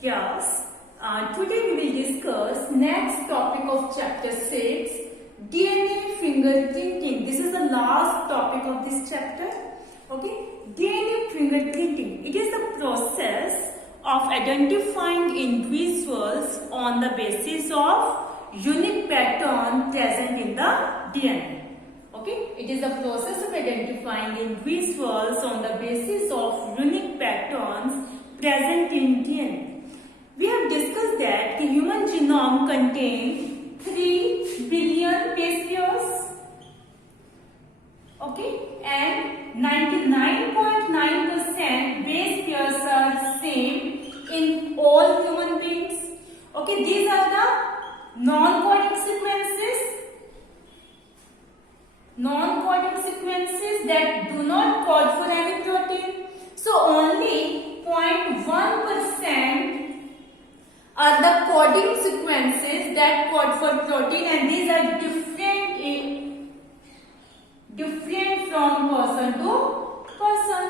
Yes, today we will discuss next topic of chapter 6, DNA fingerprinting. This is the last topic of this chapter. Okay, DNA fingerprinting. It is the process of identifying individuals on the basis of unique pattern present in the DNA. Okay, it is the process of identifying individuals on the basis of unique patterns present in DNA. We have discussed that the human genome contains 3 billion base pairs, okay, and 99.9% base pairs are same in all human beings. Okay, these are the non-coding sequences that do not code for any protein. So only 0.1% are the coding sequences that code for protein, and these are different from person to person.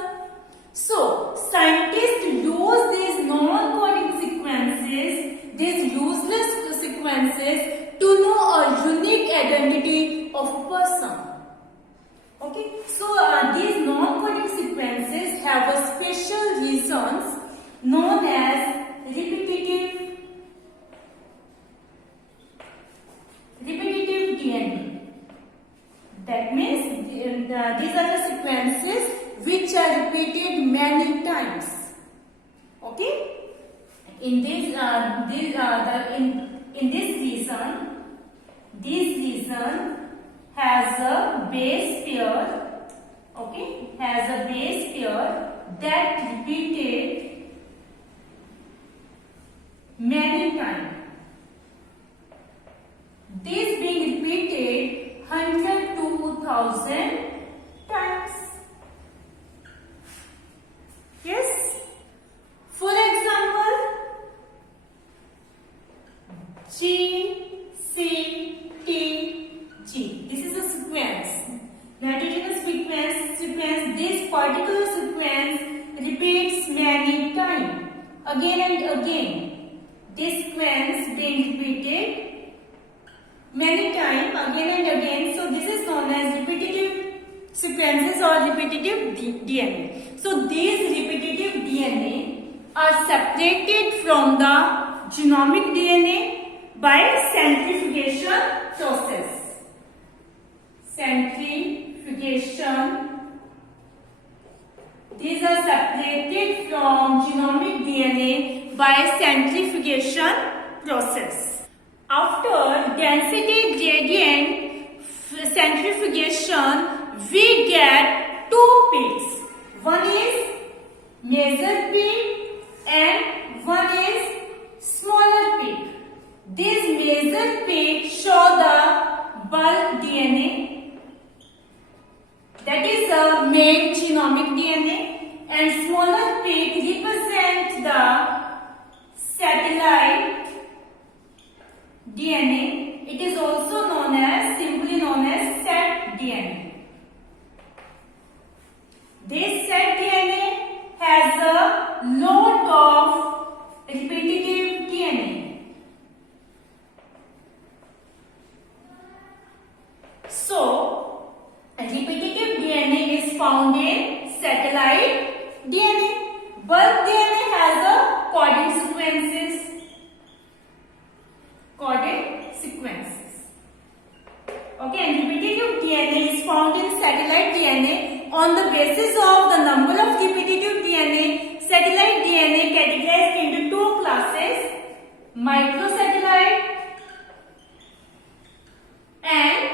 So scientists use these non-coding sequences, these useless sequences, to know a unique identity of a person. Okay, so these non-coding sequences have a special reasons known as repetitive DNA. That means these are the sequences which are repeated many times. Okay, in this region has a base pair. Okay, has a base pair that repeated many times. This being repeated 100 to 1000 times. Yes. For example, G C T G. This is a sequence. Nitrogenous sequence. This particular sequence repeats many times, again and again. This sequence being repeated many times, again and again. So this is known as repetitive sequences or repetitive DNA. So these repetitive DNA are separated from the genomic DNA by centrifugation process. These are separated from genomic DNA by centrifugation process. After density gradient centrifugation, we get two peaks. One is major peak and one is smaller peak. This major peak show the bulk DNA, that is the main genomic DNA, and smaller peak represent the satellite DNA. It is also simply known as set DNA. This set DNA has a lot of repetitive DNA. So, repetitive DNA is found in satellite DNA. Bulk DNA has a coding sequences. Okay, and repetitive DNA is found in satellite DNA. On the basis of the number of repetitive DNA, satellite DNA categorized into two classes: microsatellite and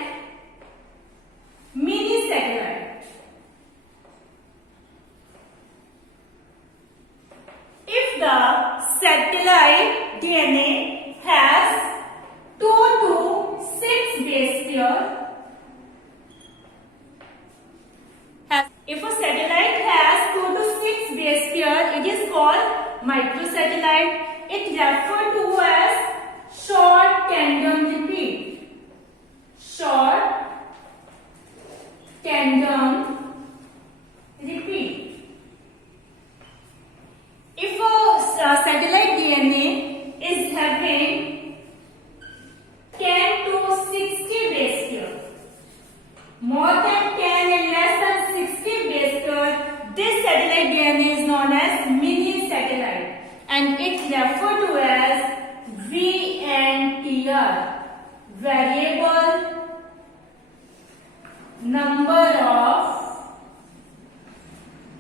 mini satellite. If the satellite DNA has 2 to 6 base pair, if a satellite has 2 to 6 base pair, it is called microsatellite. It referred to as short tandem repeat. Short tandem repeat. If a satellite DNA referred to as VNTR, variable number of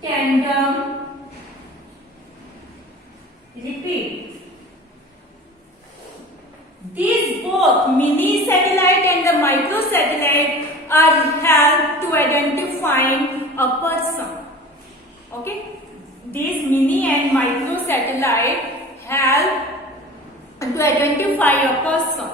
tandem repeat. These both mini satellite and the micro satellite are help to identifying a person. Okay, these mini and micro satellite help to identify a person.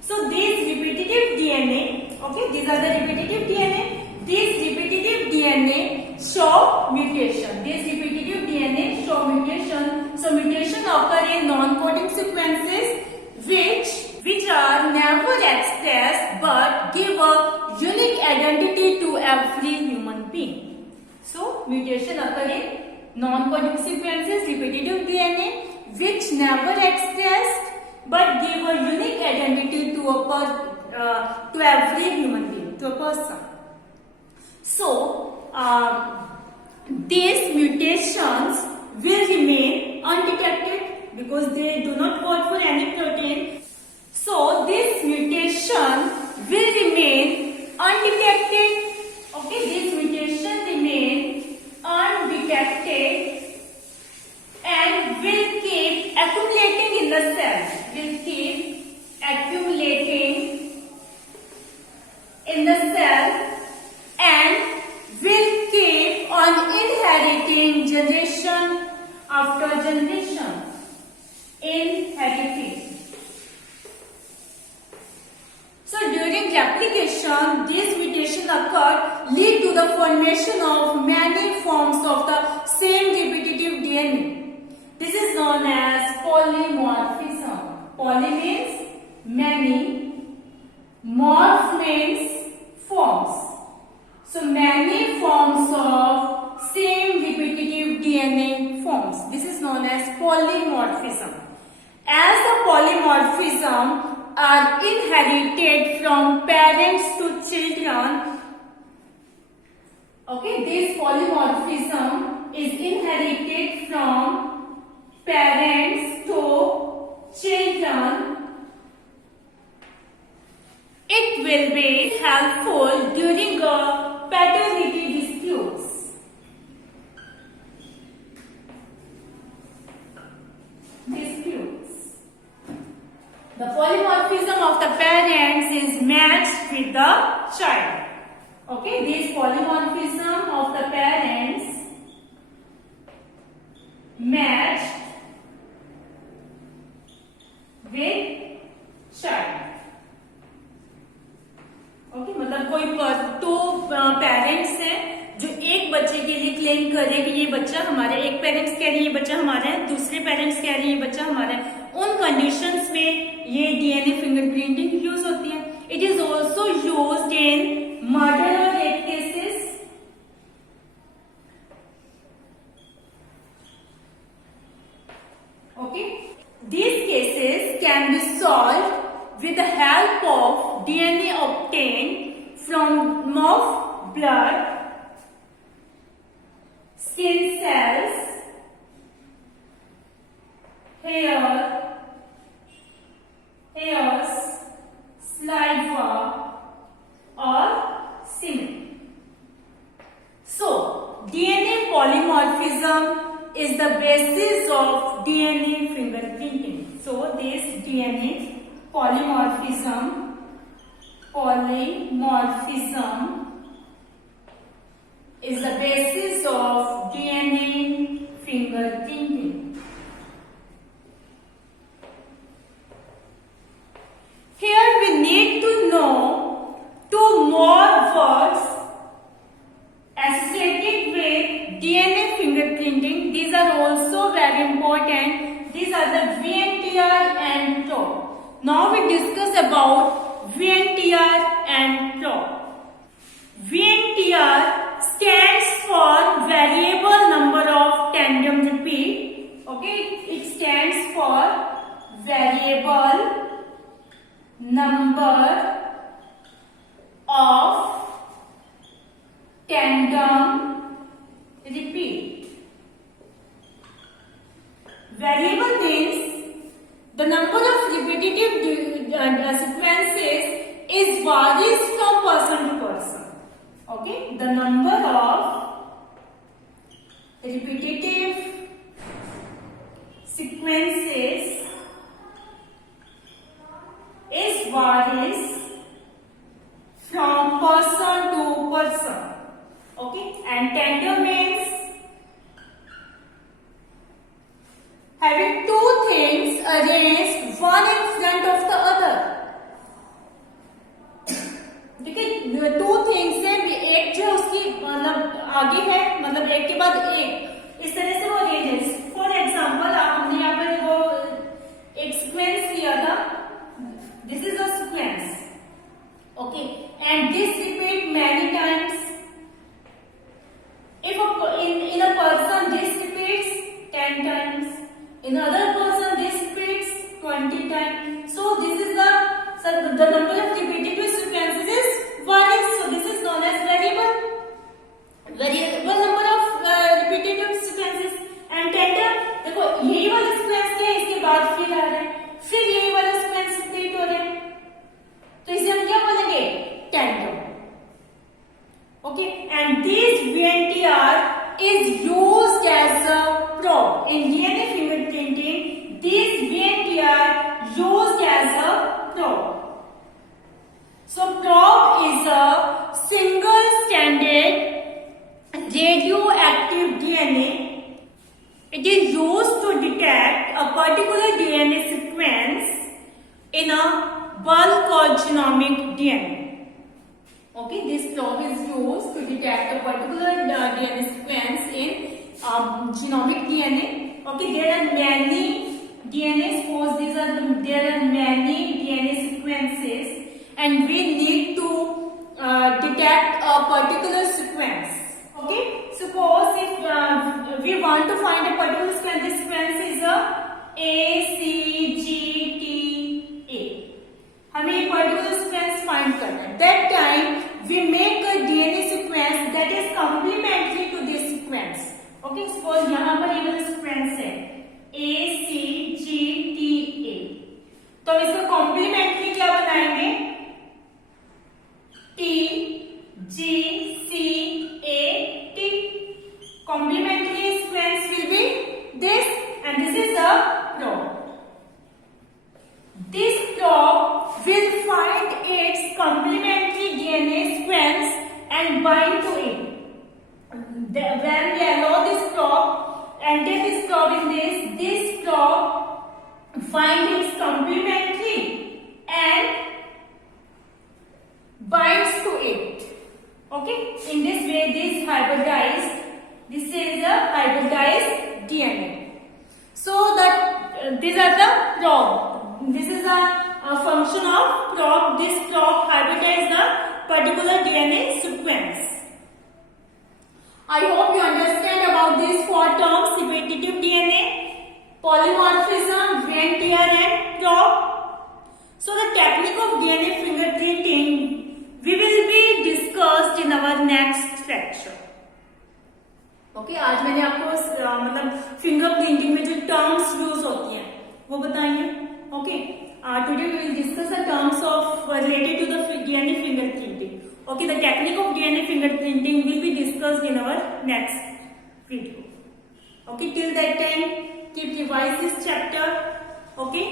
So these repetitive DNA, okay, these are the repetitive DNA. These repetitive DNA show mutation. These repetitive DNA show mutation. So mutation occur in non-coding sequences which are never expressed but give a unique identity to every human being. So mutation occur in non-coding sequences, repetitive DNA, which never expressed but give a unique identity to every human being, to a person. So these mutations will remain undetected because they do not code for any protein. So this mutation will remain undetected. Okay, this mutation remain undetected and will keep accumulating in the cell. Will keep accumulating in the cell and will keep on inheriting generation after generation. Inheriting. So during replication, this mutation occurred lead to the formation of many forms of the same repetitive DNA. This is known as polymorphism. Poly means many, morph means forms. So many forms of same repetitive DNA forms. This is known as polymorphism. As the polymorphism are inherited from parents to children, okay, this polymorphism is inherited from parents to children. It will be helpful during a paternity disputes. The polymorphism of the parents is matched with the child. Okay, this polymorphism of the parents matched with child. Okay, मतलब कोई दो parents हैं जो एक बच्चे के लिए claim कर रहे हैं कि ये बच्चा हमारा, एक पेरेंट्स कह रही है ये बच्चा हमारा है, दूसरे पेरेंट्स कह रही है ये बच्चा हमारा है. उन कंडीशंस में ये डीएनए फिंगरप्रिंटिंग यूज होती है. It is also used in murder और rape cases. Okay, these cases can be solved with the help of DNA obtained from mouth, blood, skin cells, hairs, saliva or semen. So, DNA polymorphism is the basis of DNA fingerprinting. So, this DNA polymorphism is the basis of DNA fingerprinting. Here we need to know two more words associated with DNA fingerprinting. These are also very important. These are the VNTR and TROP. Now we discuss about VNTR and TROP. VNTR stands for variable number of tandem repeat. Okay, it stands for variable number of tandem repeat. Variable means the number of repetitive sequences is varies from person to person. Okay, the number of repetitive sequences is varies from person to person. Okay, and tandem means having two things arranged one in front of the other. देखिए two things है, एक जो उसकी मतलब आगे है, मतलब एक के बाद एक, इस तरह से वो अरेंज है. फॉर एग्जाम्पल हमने यहाँ पर वो एक सीक्वेंस लिया था. This is a sequence. Okay, and this repeat many times. If in a person this repeats 10 times, in other person this repeats 20 times. So this is the number of repetitive sequences is varies. So this is known as variable number of repetitive sequences. And tandem, देखो यही वाला sequence क्या है, इसके बाद फिर आ रहा है, फिर यही वाला सीक्वेंस रिपीट हो रहा है, तो इसे हम क्या बोलेंगे? tandem. Okay, and this VNTR is used as a probe in DNA fingerprinting. This VNTR used as a probe. So probe is a single-stranded radioactive DNA. It is used to detect a particular DNA sequence in a bulk or genomic DNA. Okay, this probe is used to detect a particular DNA sequence in genomic DNA. Okay, there are many DNA. Suppose there are many DNA sequences, and we need to detect a particular sequence. Okay, suppose if we want to find a particular sequence, this sequence is A C G T A. हमें एक particular sequence find करना है. That time we make a DNA sequence that is complementary to this sequence. Okay, suppose यहाँ पर ये वाला sequence है ACGTA, तो इसका कॉम्प्लीमेंट्री क्या बनाएंगे? TGCAT. Complementary sequence will be this, and this is the probe. This probe will find its complementary DNA sequence and bind to it. When we allow this probe, enter this probe in this probe find its complementary and binds to it. Okay, in this way this is a hybridized DNA. So that these are the probe. This is a function of probe. This probe hybridizes the particular DNA sequence. I hope you understand about these four terms: repetitive DNA, polymorphism, VNTR, and probe. So the technique of DNA fingerprinting we will be discussed in our next lecture. Okay, आज मैंने आपको मतलब fingerprinting में जो terms use होती हैं वो बताएंगे. Okay, today we will discuss the terms of related to the DNA fingerprinting. Okay, the technique of DNA fingerprinting will be discussed in our next video. Okay, till that time, keep revise this chapter. Okay,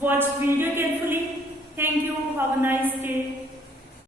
watch video carefully. Thank you. Have a nice day.